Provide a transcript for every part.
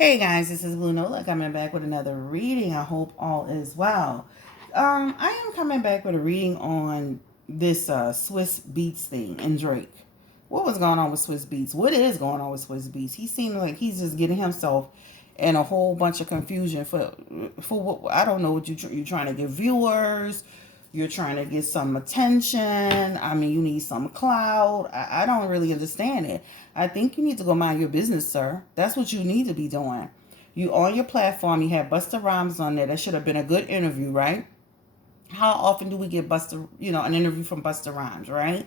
Hey guys, this is Blue Nola coming back with another reading. I hope all is well. I am coming back with a reading on this Swizz Beatz thing and Drake. What was going on with Swizz Beatz? What is going on with Swizz Beatz? He seemed like he's just getting himself in a whole bunch of confusion for what I don't know what you're trying to get viewers. You're trying to get some attention. I mean, you need some clout. I don't really understand it. I think you need to go mind your business, sir. That's what you need to be doing. You on your platform, you have Busta Rhymes on there. That should have been a good interview, right? How often do we get an interview from Busta Rhymes, right?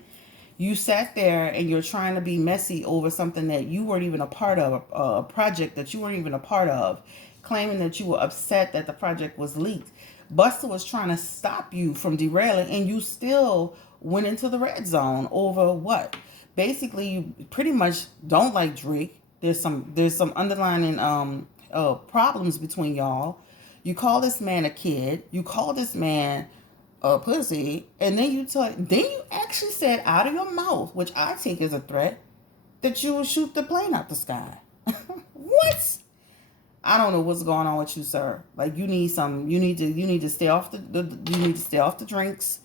You sat there and you're trying to be messy over something that you weren't even a part of, a project that you weren't even a part of, claiming that you were upset that the project was leaked. Busta was trying to stop you from derailing, and you still went into the red zone over what? Basically, you pretty much don't like Drake. There's some underlying problems between y'all. You call this man a kid. You call this man a pussy, and then you actually said out of your mouth, which I take as a threat, that you will shoot the plane out the sky. What? I don't know what's going on with you, sir. Like you need to stay off the drinks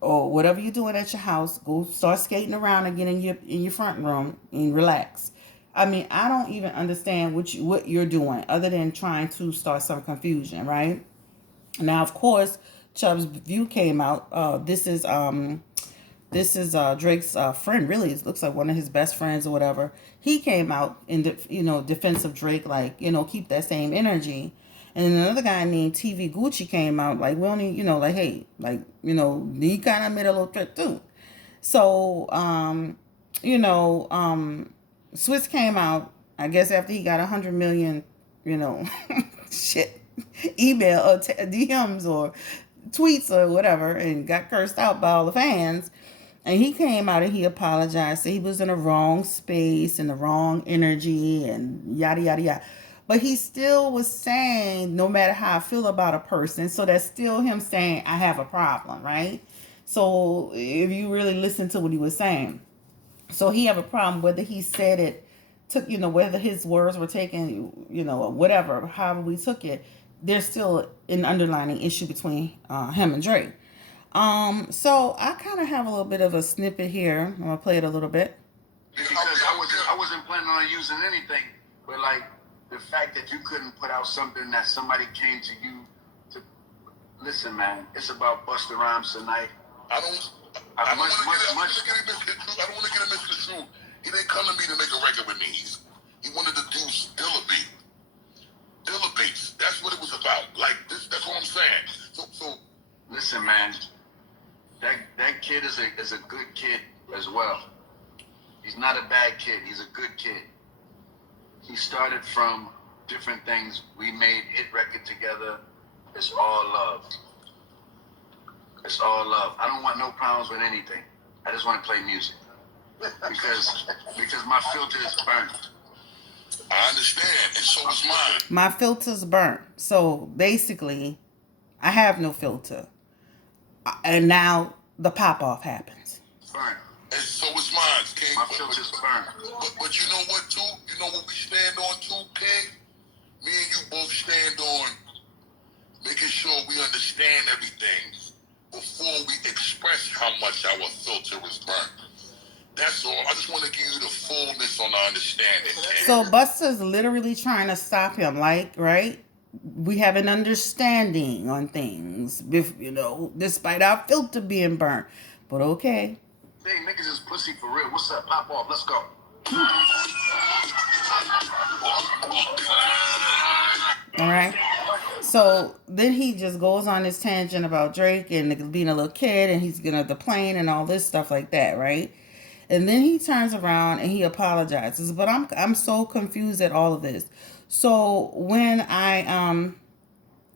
or whatever you're doing at your house. Go start skating around again in your front room and relax. I mean, I don't even understand what you're doing other than trying to start some confusion, right? Now, of course, Chubb's view came out. This is Drake's friend. Really, it looks like one of his best friends or whatever. He came out in defense of Drake, like keep that same energy. And then another guy named TV Gucci came out like, we only like, hey, like he kind of made a little threat too. So Swiss came out, I guess, after he got 100 million, shit, email or DMs or tweets or whatever, and got cursed out by all the fans. And he came out and he apologized. Said he was in the wrong space and the wrong energy and yada, yada, yada. But he still was saying, no matter how I feel about a person, so that's still him saying, I have a problem, right? So if you really listen to what he was saying, so he have a problem whether he said it, whether his words were taken, or whatever, however we took it, there's still an underlying issue between him and Drake. So I kind of have a little bit of a snippet here. I'm gonna play it a little bit. Because I wasn't planning on using anything, but like the fact that you couldn't put out something that somebody came to you to listen, man. It's about Busta Rhymes tonight. I don't want to get him misconstrued. He didn't come to me to make a record with me. He wanted to do Dilla beat. Dilla beats. That's what it was about. Like this. That's what I'm saying. So listen, man. That kid is a good kid as well. He's not a bad kid. He's a good kid. He started from different things. We made hit record together. It's all love. It's all love. I don't want no problems with anything. I just want to play music because my filter is burnt. I understand, and so is mine. My filter's burnt. So basically, I have no filter. And now the pop off happens. Burnt. And so is mine, King. My filter's burnt. But you know what, too? You know what we stand on, too, King? Me and you both stand on making sure we understand everything before we express how much our filter is burnt. That's all. I just want to give you the fullness on the understanding. So Busta's literally trying to stop him, like, right? We have an understanding on things, despite our filter being burnt. But okay. Hey, niggas is pussy for real. What's up? Pop off. Let's go. All right. So then he just goes on this tangent about Drake and being a little kid, and he's gonna the plane and all this stuff like that, right? And then he turns around and he apologizes. But I'm so confused at all of this. So when I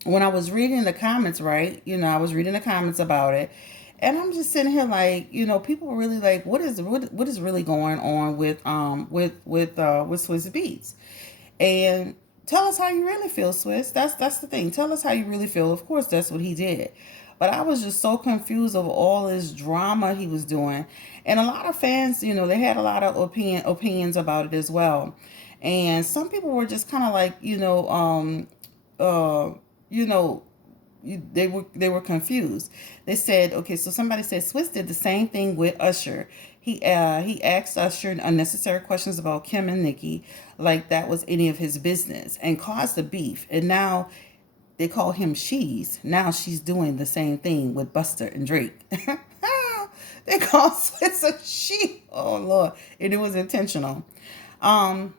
was reading the comments, right? I was reading the comments about it, and I'm just sitting here like, people were really like, what is really going on with Swizz Beatz? And tell us how you really feel, Swizz. That's the thing. Tell us how you really feel. Of course, that's what he did. But I was just so confused over all this drama he was doing. And a lot of fans, they had a lot of opinions about it as well. And some people were just kind of like, uh, you know, they were confused. They said, okay, so somebody said Swizz did the same thing with Usher. He asked Usher unnecessary questions about Kim and Nicki, like that was any of his business, and caused the beef. And now they call him She's. Now she's doing the same thing with Buster and Drake. They call Swizz a she. Oh Lord, and it was intentional. Um,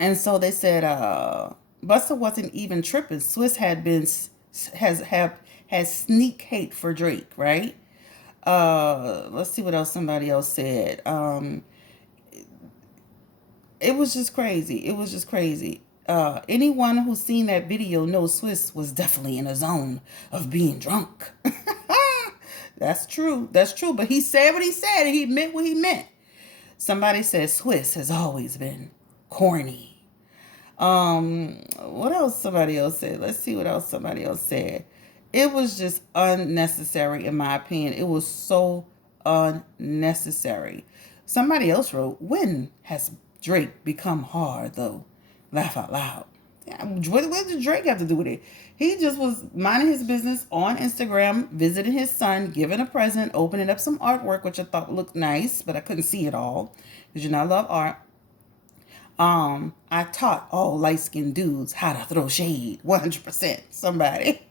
and so they said, Buster wasn't even tripping. Swizz has sneak hate for Drake, right? Let's see what else somebody else said. It was just crazy. It was just crazy. Anyone who's seen that video knows Swizz was definitely in a zone of being drunk. That's true. That's true. But he said what he said, and he meant what he meant. Somebody said Swizz has always been corny. What else somebody else said? Let's see what else somebody else said. It was just unnecessary, in my opinion. It was so unnecessary. Somebody else wrote, when has Drake become hard, though? Laugh out loud. Yeah, what did Drake have to do with it? He just was minding his business on Instagram, visiting his son, giving a present, opening up some artwork, which I thought looked nice, but I couldn't see it all because I love art. I taught all light-skinned dudes how to throw shade. 100%. Somebody.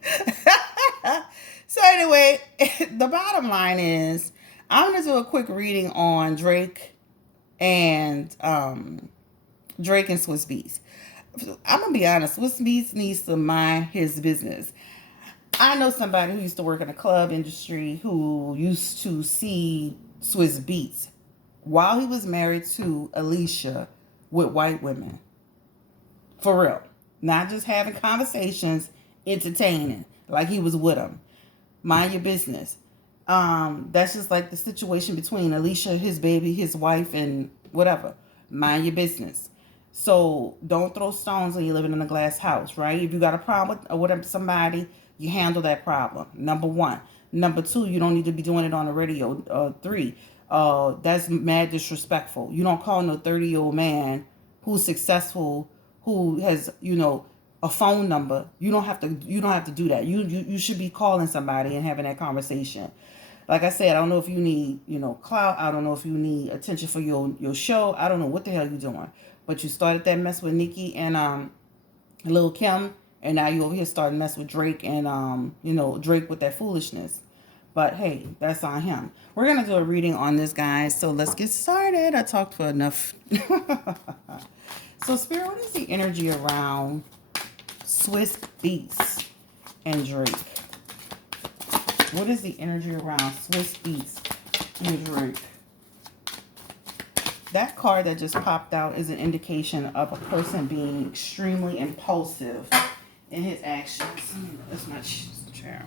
So anyway, the bottom line is I'm going to do a quick reading on Drake and Swizz Beatz. I'm going to be honest. Swizz Beatz needs to mind his business. I know somebody who used to work in the club industry who used to see Swizz Beatz while he was married to Alicia with white women. For real. Not just having conversations, entertaining, like he was with them. Mind your business. That's just like the situation between Alicia, his baby, his wife, and whatever. Mind your business. So don't throw stones when you're living in a glass house, right? If you got a problem with somebody, you handle that problem. Number one. Number two, you don't need to be doing it on the radio. Three, that's mad disrespectful. You don't call no 30-year-old man who's successful, who has, a phone number. You don't have to do that. You should be calling somebody and having that conversation. Like I said, I don't know if you need, clout. I don't know if you need attention for your show. I don't know what the hell you're doing. But you started that mess with Nicki and Lil Kim, and now you over here starting to mess with Drake and Drake with that foolishness. But hey, that's on him. We're gonna do a reading on this, guys. So let's get started. I talked for enough. So Spirit, what is the energy around Swizz Beatz and Drake? What is the energy around Swizz Beatz and Drake? That card that just popped out is an indication of a person being extremely impulsive in his actions. That's not the chair.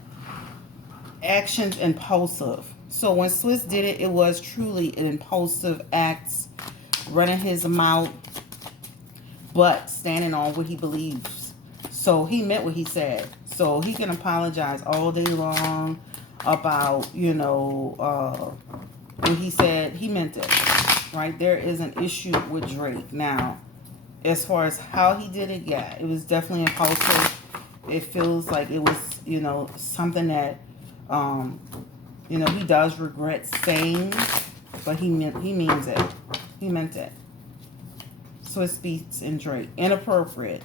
Actions impulsive. So when Swizz did it, it was truly an impulsive act, running his mouth, but standing on what he believes. So he meant what he said. So he can apologize all day long about, what he said. He meant it. Right? There is an issue with Drake. Now, as far as how he did it, yeah, it was definitely impulsive. It feels like it was, something that, he does regret saying, but he means it. He meant it. Swizz Beatz and Drake. Inappropriate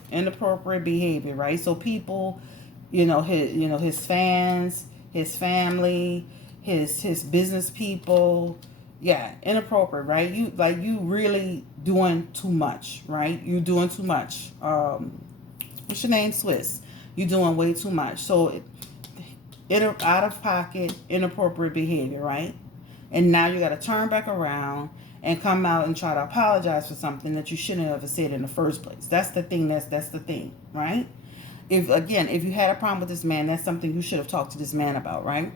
behavior, right? So people, his fans, his family, his business people. Yeah, inappropriate, right? You really doing too much, right? You're doing too much. What's your name? Swizz. You're doing way too much. So, out of pocket, inappropriate behavior, right? And now you got to turn back around and come out and try to apologize for something that you shouldn't have said in the first place. That's the thing. That's the thing, right? If you had a problem with this man, that's something you should have talked to this man about, right?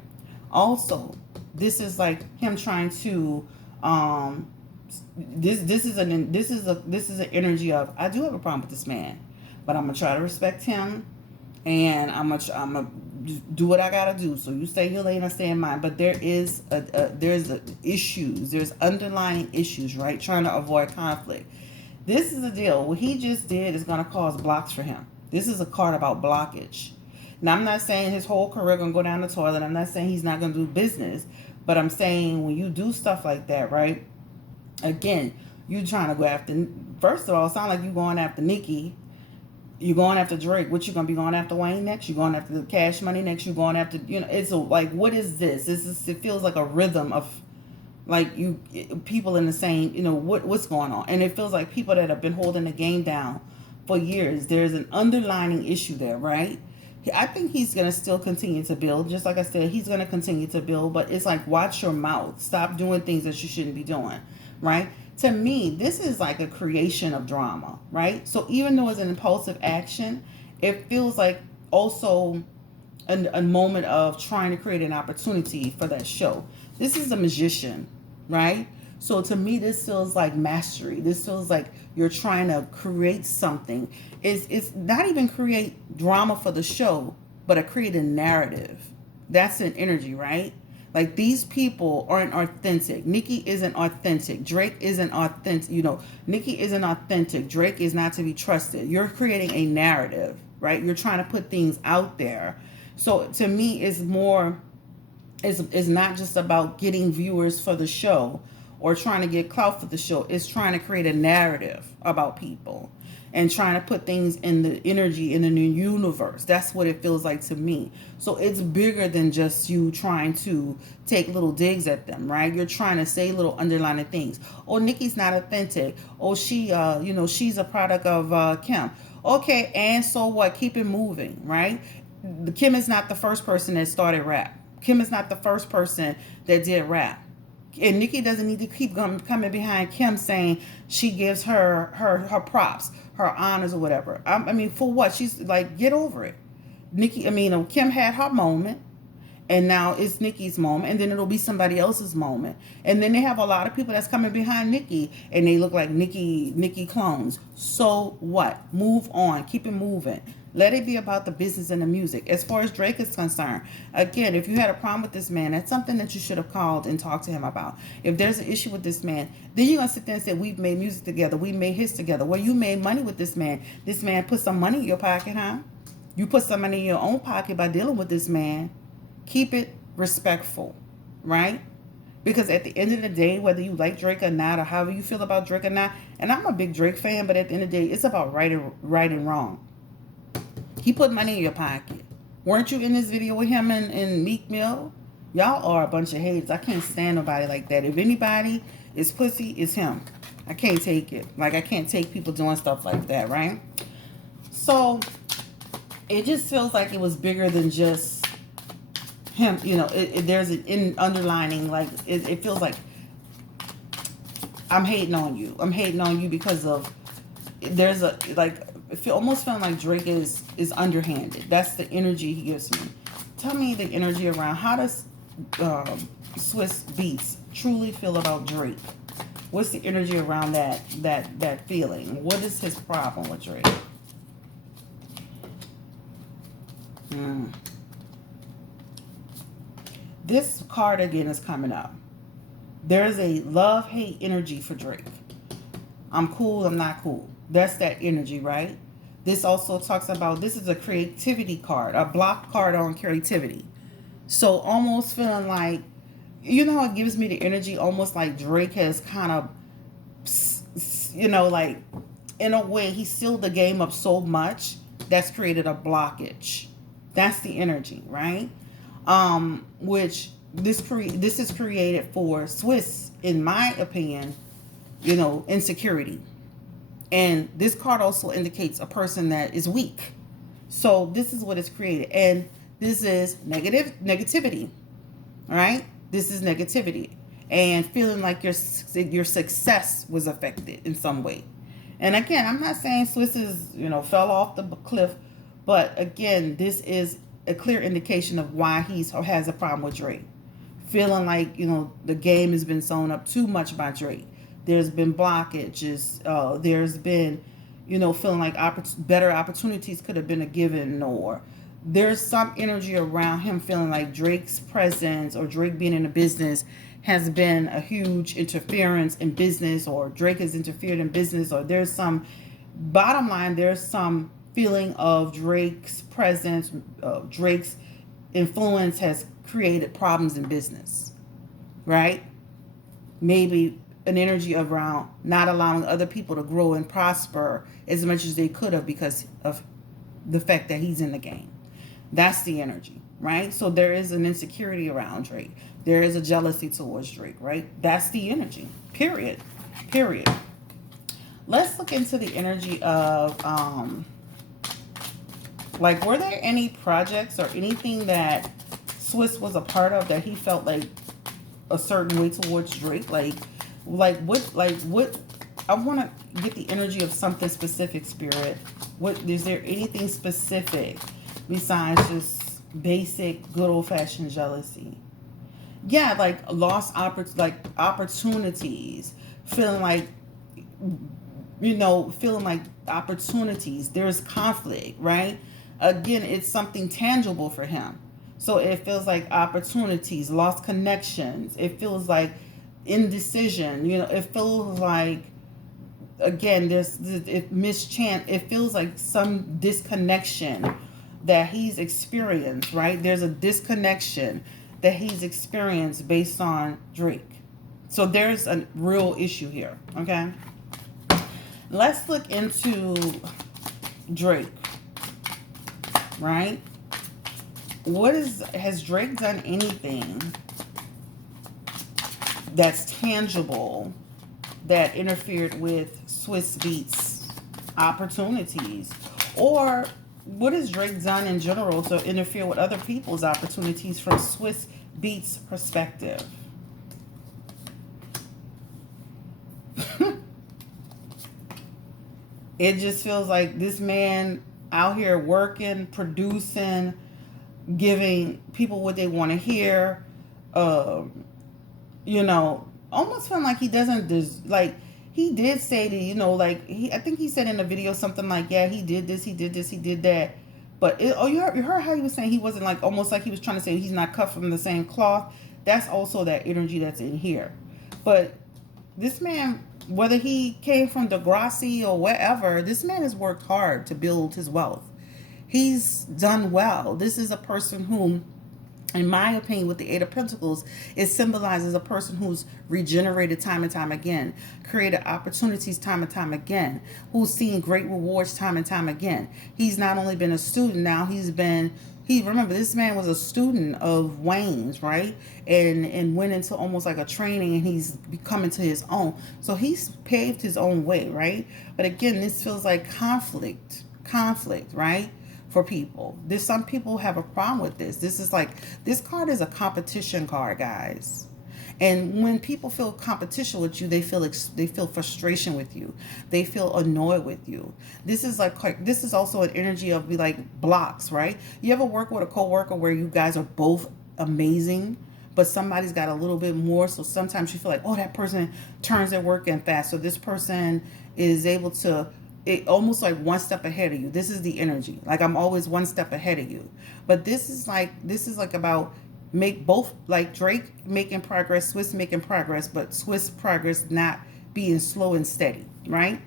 Also, this is like him trying to this is an energy of, I do have a problem with this man, but I'm gonna try to respect him, and I'm gonna do what I gotta do. So you stay your lane, I stay in mine. But there's issues, there's underlying issues, right? Trying to avoid conflict. This is the deal. What he just did is going to cause blocks for him. This is a card about blockage. Now, I'm not saying his whole career going to go down the toilet. I'm not saying he's not going to do business. But I'm saying when you do stuff like that, right? Again, you trying to go after, first of all, it sounds like you going after Nicki. You going after Drake. What you gonna be going after Wayne next? You going after the Cash Money next? You going after, it's like, what is this? It feels like a rhythm of like people in the same, what's going on, and it feels like people that have been holding the game down for years. There's an underlining issue there, right? I think he's gonna still continue to build, just like I said, he's gonna continue to build, but it's like, watch your mouth, stop doing things that you shouldn't be doing, right? To me, this is like a creation of drama, right? So even though it's an impulsive action, it feels like also a moment of trying to create an opportunity for that show. This is a magician, right? So to me, this feels like mastery. This feels like you're trying to create something. It's not even create drama for the show, but to create a narrative. That's an energy, right? Like, these people aren't authentic. Nicki isn't authentic. Drake isn't authentic. Nicki isn't authentic. Drake is not to be trusted. You're creating a narrative, right? You're trying to put things out there. So to me, it's more, it's not just about getting viewers for the show or trying to get clout for the show. It's trying to create a narrative about people and trying to put things in the energy in the new universe. That's what it feels like to me. So it's bigger than just you trying to take little digs at them, right? You're trying to say little underlining things. Oh, Nicki's not authentic. Oh, she's a product of Kim. Okay, and so what? Keep it moving, right? Kim is not the first person that started rap. Kim is not the first person that did rap. And Nicki doesn't need to keep coming behind Kim saying she gives her props, her honors, or whatever. I mean, for what? She's like, get over it. Kim had her moment, and now it's Nicki's moment, and then it'll be somebody else's moment. And then they have a lot of people that's coming behind Nicki, and they look like Nicki clones. So what? Move on. Keep it moving. Let it be about the business and the music. As far as Drake is concerned, again, if you had a problem with this man, that's something that you should have called and talked to him about. If there's an issue with this man, then you're going to sit there and say, we've made music together. We made hits together. Well, you made money with this man. This man put some money in your pocket, huh? You put some money in your own pocket by dealing with this man. Keep it respectful, right? Because at the end of the day, whether you like Drake or not, or however you feel about Drake or not, and I'm a big Drake fan, but at the end of the day, it's about right and wrong. He put money in your pocket. Weren't you in this video with him and Meek Mill? Y'all are a bunch of haters. I can't stand nobody like that. If anybody is pussy, it's him. I can't take it. Like, I can't take people doing stuff like that, right? So it just feels like it was bigger than just him. There's an underlining, like, it feels like I'm hating on you. I'm hating on you because of, there's a, like, almost feeling like Drake is underhanded. That's the energy he gives me. Tell me the energy around, how does Swizz Beatz truly feel about Drake? What's the energy around that feeling? What is his problem with Drake? This card again is coming up. There's a love-hate energy for Drake. I'm cool, I'm not cool. That's that energy, right? This also talks about, this is a creativity card, a block card on creativity. So almost feeling like, how it gives me the energy, almost like Drake has kind of, like, in a way, he sealed the game up so much that's created a blockage. That's the energy, right? Which this is created for Swizz, in my opinion, insecurity. And this card also indicates a person that is weak. So this is what is created. And this is negativity, right? This is negativity. And feeling like your success was affected in some way. And again, I'm not saying Swizz is, fell off the cliff. But again, this is a clear indication of why he has a problem with Drake. Feeling like, the game has been sewn up too much by Drake. There's been blockages. There's been, feeling like better opportunities could have been given, or there's some energy around him feeling like Drake's presence or Drake being in the business has been a huge interference in business, or Drake has interfered in business, or there's some, bottom line, there's some feeling of Drake's presence, Drake's influence has created problems in business, right? Maybe an energy around not allowing other people to grow and prosper as much as they could have because of the fact that he's in the game. That's the energy, right? So there is an insecurity around Drake. There is a jealousy towards Drake, right? That's the energy. Period. Period. Let's look into the energy of like, were there any projects or anything that Swizz was a part of that he felt like a certain way towards Drake? Like what I want to get the energy of something specific, Spirit. What is there anything specific besides just basic good old fashioned jealousy? Yeah, like lost opportunities, feeling like, feeling like opportunities. There's conflict, right? Again, it's something tangible for him. So it feels like opportunities, lost connections. It feels like indecision. It feels like, again, there's mischance. It feels like some disconnection that he's experienced, right? There's a disconnection that he's experienced based on Drake. So there's a real issue here, okay? Let's look into Drake, right? Has Drake done anything that's tangible that interfered with Swizz Beatz opportunities? Or what has Drake done in general to interfere with other people's opportunities from Swizz Beatz perspective? It just feels like this man out here working, producing, giving people what they want to hear. Almost feeling like he doesn't like. He did say that, I think he said in the video something like, yeah, he did this, he did this, he did that. But you heard how he was saying he wasn't, like, almost like he was trying to say he's not cut from the same cloth. That's also that energy that's in here. But this man, whether he came from Degrassi or wherever, this man has worked hard to build his wealth. He's done well. This is a person whom, in my opinion, with the Eight of Pentacles, it symbolizes a person who's regenerated time and time again, created opportunities time and time again, who's seen great rewards time and time again. He's not only been a student, now remember, this man was a student of Wayne's, right? And went into almost like a training, and he's becoming to his own. So he's paved his own way, right? But again, this feels like conflict, right? For people. Some people have a problem with this. This card is a competition card, guys. And when people feel competition with you, they feel frustration with you. They feel annoyed with you. This is also an energy of blocks, right? You ever work with a coworker where you guys are both amazing, but somebody's got a little bit more? So sometimes you feel like, oh, that person turns their work in fast. So this person is able to, almost like one step ahead of you. This is the energy. Like, I'm always one step ahead of you. But this is about both, like Drake making progress, Swizz making progress, but Swizz progress not being slow and steady, right?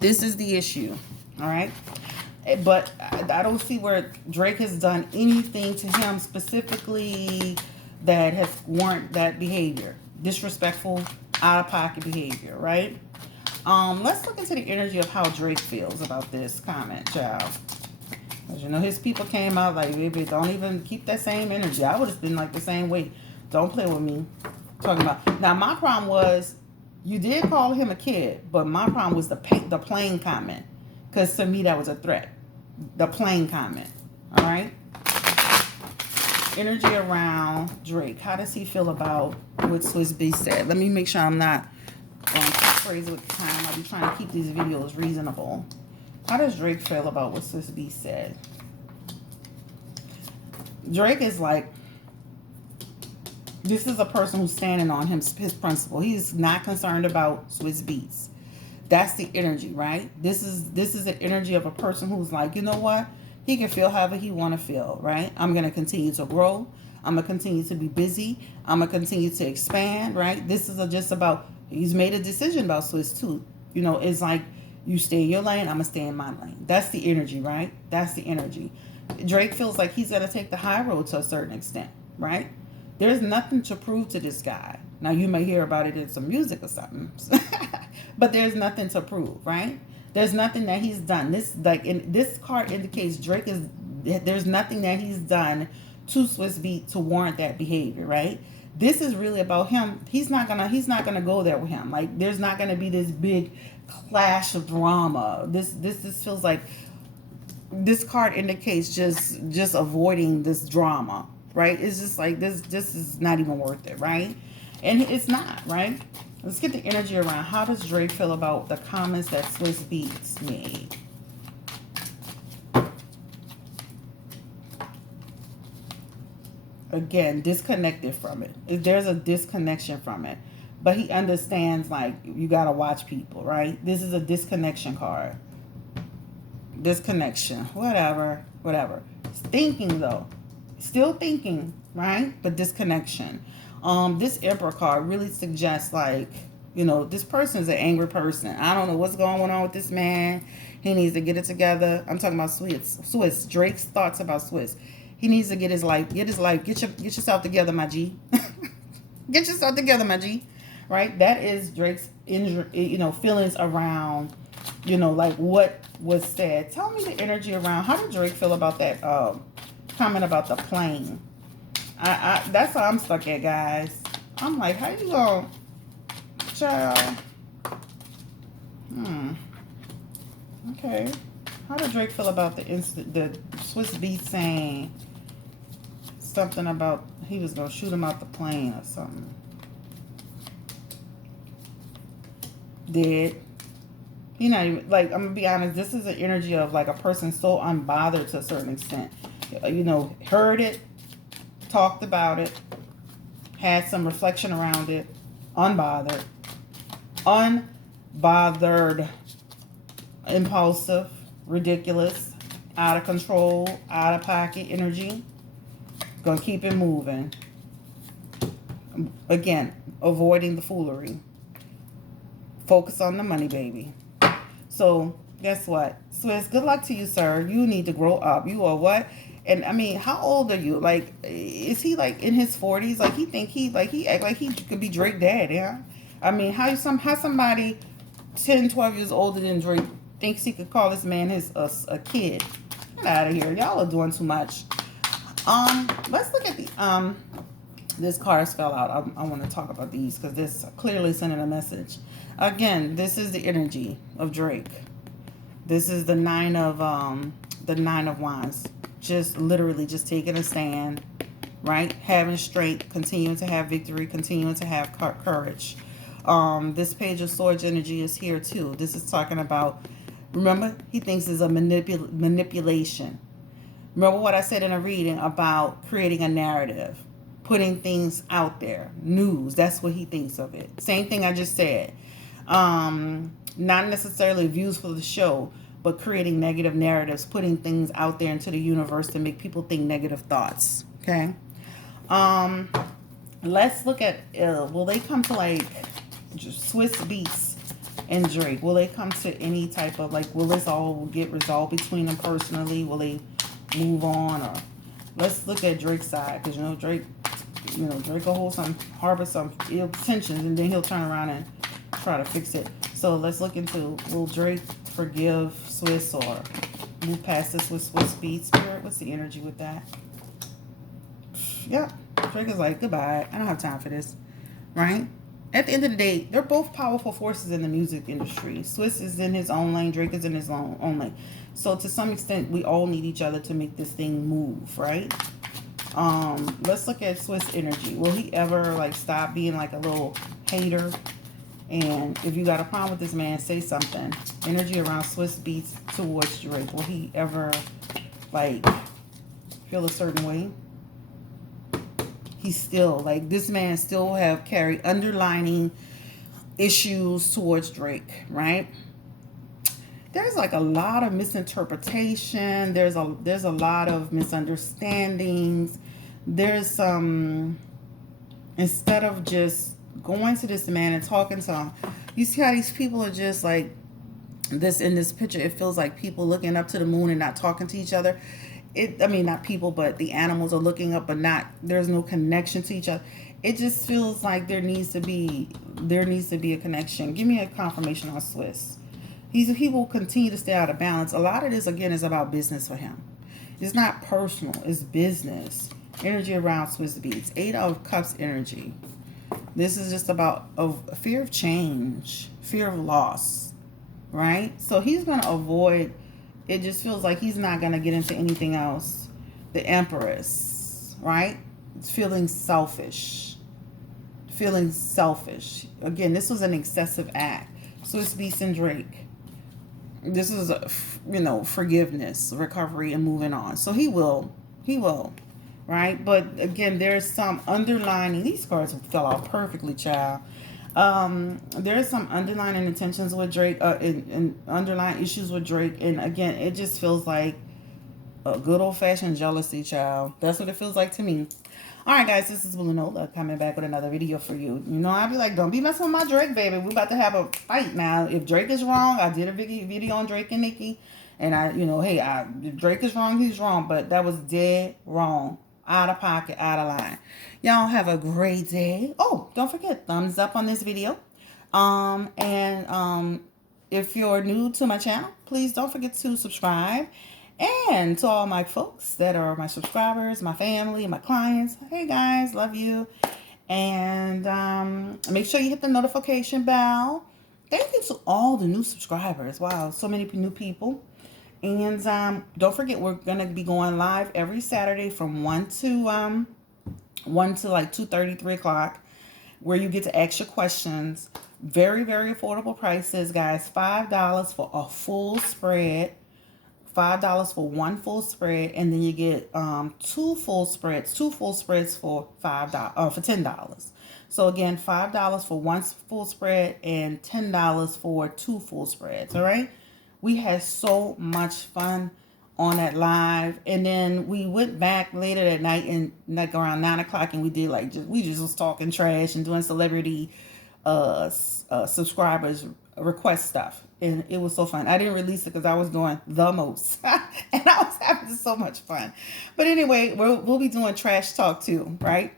This is the issue, all right? But I don't see where Drake has done anything to him specifically that has warranted that behavior. Disrespectful, out-of-pocket behavior, right? Let's look into the energy of how Drake feels about this comment, child. As you know, his people came out like, baby, don't even keep that same energy. I would have been like the same way. Don't play with me. Talking about. Now, my problem was, you did call him a kid, but my problem was the plane comment. Because to me, that was a threat. The plane comment. All right? Energy around Drake. How does he feel about what Swizz Beatz said? Let me make sure I'm not too crazy with the time. I'll be trying to keep these videos reasonable. How does Drake feel about what Swizz Beatz said? Drake is like, this is a person who's standing on his principle. He's not concerned about Swizz Beatz. That's the energy, right? This is the energy of a person who's like, you know what? He can feel however he want to feel, right? I'm going to continue to grow. I'm gonna continue to be busy. I'm gonna continue to expand, right? This is just about, he's made a decision about Swizz too. You know, it's like, you stay in your lane, I'm gonna stay in my lane. That's the energy, right? That's the energy. Drake feels like he's gonna take the high road to a certain extent, right? There's nothing to prove to this guy. Now you may hear about it in some music or something, but there's nothing to prove, right? There's nothing that he's done. This card indicates Drake is, there's nothing that he's done to Swizz Beatz to warrant that behavior, right? This is really about him. He's not gonna go there with him. Like, there's not gonna be this big clash of drama. This feels like, this card indicates just avoiding this drama, right? It's just like, this is not even worth it, right? And it's not, right? Let's get the energy around. How does Drake feel about the comments that Swizz Beatz made? Again, disconnected from it. There's a disconnection from it. But he understands, like, you got to watch people, right? This is a disconnection card. Disconnection. Whatever. Thinking, though. Still thinking, right? But disconnection. This Emperor card really suggests, like, you know, this person is an angry person. I don't know what's going on with this man. He needs to get it together. I'm talking about Swizz. Drake's thoughts about Swizz. He needs to get his life. Get yourself together, my G. Get yourself together, my G. Right? That is Drake's, feelings around, like what was said. Tell me the energy around. How did Drake feel about that comment about the plane? I that's how I'm stuck at, guys. I'm like, how you gonna, child? Okay. How did Drake feel about the Swizz Beatz saying something about he was gonna shoot him out the plane or something? Did he not even, like, I'm gonna be honest, this is an energy of like a person so unbothered to a certain extent. Heard it, talked about it, had some reflection around it, unbothered, impulsive, ridiculous, out of control, out of pocket energy. Gonna keep it moving. Again, avoiding the foolery. Focus on the money, baby. So, guess what? Swizz, good luck to you, sir. You need to grow up. You are what? And I mean, how old are you? Like, is he like in his 40s? Like, he act like he could be Drake dad, yeah? I mean, how somebody 10, 12 years older than Drake thinks he could call this man a kid? Get out of here. Y'all are doing too much. Let's look at the this cards fell out. I want to talk about these because this clearly sending a message. Again, this is the energy of Drake. This is the nine of wands. Just literally just taking a stand, right? Having strength, continuing to have victory, continuing to have courage. This page of swords energy is here too. This is talking about, remember, he thinks it's a manipulation. Remember what I said in a reading about creating a narrative, putting things out there, news. That's what he thinks of it. Same thing I just said. Not necessarily views for the show, but creating negative narratives, putting things out there into the universe to make people think negative thoughts. Okay. Let's look at, will they come to like Swizz Beatz and Drake? Will they come to any type of, like, will this all get resolved between them personally? Will they move on? Or let's look at Drake's side, because Drake will harbor some ill tensions, and then he'll turn around and try to fix it. So let's look into, will Drake forgive Swizz or move past this with Swizz Beatz? Spirit, what's the energy with that? Yep. Drake is like, goodbye. I don't have time for this. Right? At the end of the day, they're both powerful forces in the music industry. Swizz is in his own lane. Drake is in his own lane. So to some extent, we all need each other to make this thing move, right? Let's look at Swizz energy. Will he ever like stop being like a little hater? And if you got a problem with this man, say something. Energy around Swizz Beatz towards Drake. Will he ever like feel a certain way? He's still like, this man still have carried underlining issues towards Drake, right? There's like a lot of misinterpretation. There's a lot of misunderstandings. there's some, instead of just going to this man and talking to him, you see how these people are just like this in this picture. It feels like people looking up to the moon and not talking to each other. I mean, not people, but the animals are looking up, but not, there's no connection to each other. It just feels like there needs to be a connection. Give me a confirmation on Swizz. He will continue to stay out of balance. A lot of this again is about business for him. It's not personal, it's business. Energy around Swizz Beatz. 8 of Cups energy. This is just about a fear of change, fear of loss, right? So he's going to avoid, it just feels like he's not going to get into anything else. The Empress, right? It's feeling selfish. Feeling selfish. Again, this was an excessive act. Swizz Beatz and Drake. This is, forgiveness, recovery, and moving on. So he will, right? But again, there's some underlining. These cards fell out perfectly, child. There's some underlining intentions with Drake, and underlying issues with Drake, and again, it just feels like a good old-fashioned jealousy, child. That's what it feels like to me. All right, guys, this is Nola coming back with another video for you. I'll be like, don't be messing with my Drake, baby. We about to have a fight now. If Drake is wrong, I did a video on Drake and Nicki, and if Drake is wrong, he's wrong, but that was dead wrong. Out of pocket, out of line. Y'all have a great day. Oh, don't forget, thumbs up on this video. If you're new to my channel, please don't forget to subscribe. And to all my folks that are my subscribers, my family, my clients, hey guys, love you. And make sure you hit the notification bell. Thank you to all the new subscribers. Wow, so many new people. And don't forget, we're going to be going live every Saturday from 1 to like 2:30, 3 o'clock, where you get to ask your questions. Very, very affordable prices, guys. $5 for a full spread. $5 for one full spread, and then you get 2 full spreads for $10. So again, $5 for one full spread and $10 for 2 full spreads. All right, we had so much fun on that live, and then we went back later that night and like around 9 o'clock, and we did we just was talking trash and doing celebrity subscribers request stuff, and it was so fun. I didn't release it because I was doing the most and I was having so much fun. But anyway, we'll be doing trash talk too, right?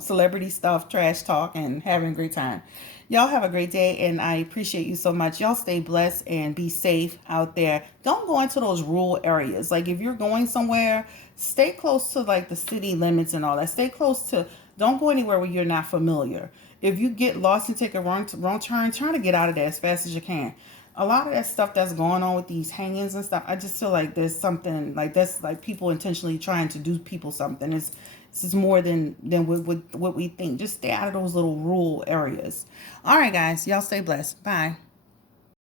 Celebrity stuff, trash talk, and having a great time. Y'all have a great day, and I appreciate you so much. Y'all stay blessed and be safe out there. Don't go into those rural areas. Like if you're going somewhere, stay close to like the city limits and all that. Don't go anywhere where you're not familiar. If you get lost and take a wrong turn, try to get out of there as fast as you can. A lot of that stuff that's going on with these hangings and stuff, I just feel like there's something like that's like people intentionally trying to do people something. This is more than what we think. Just stay out of those little rural areas. All right, guys, y'all stay blessed. Bye.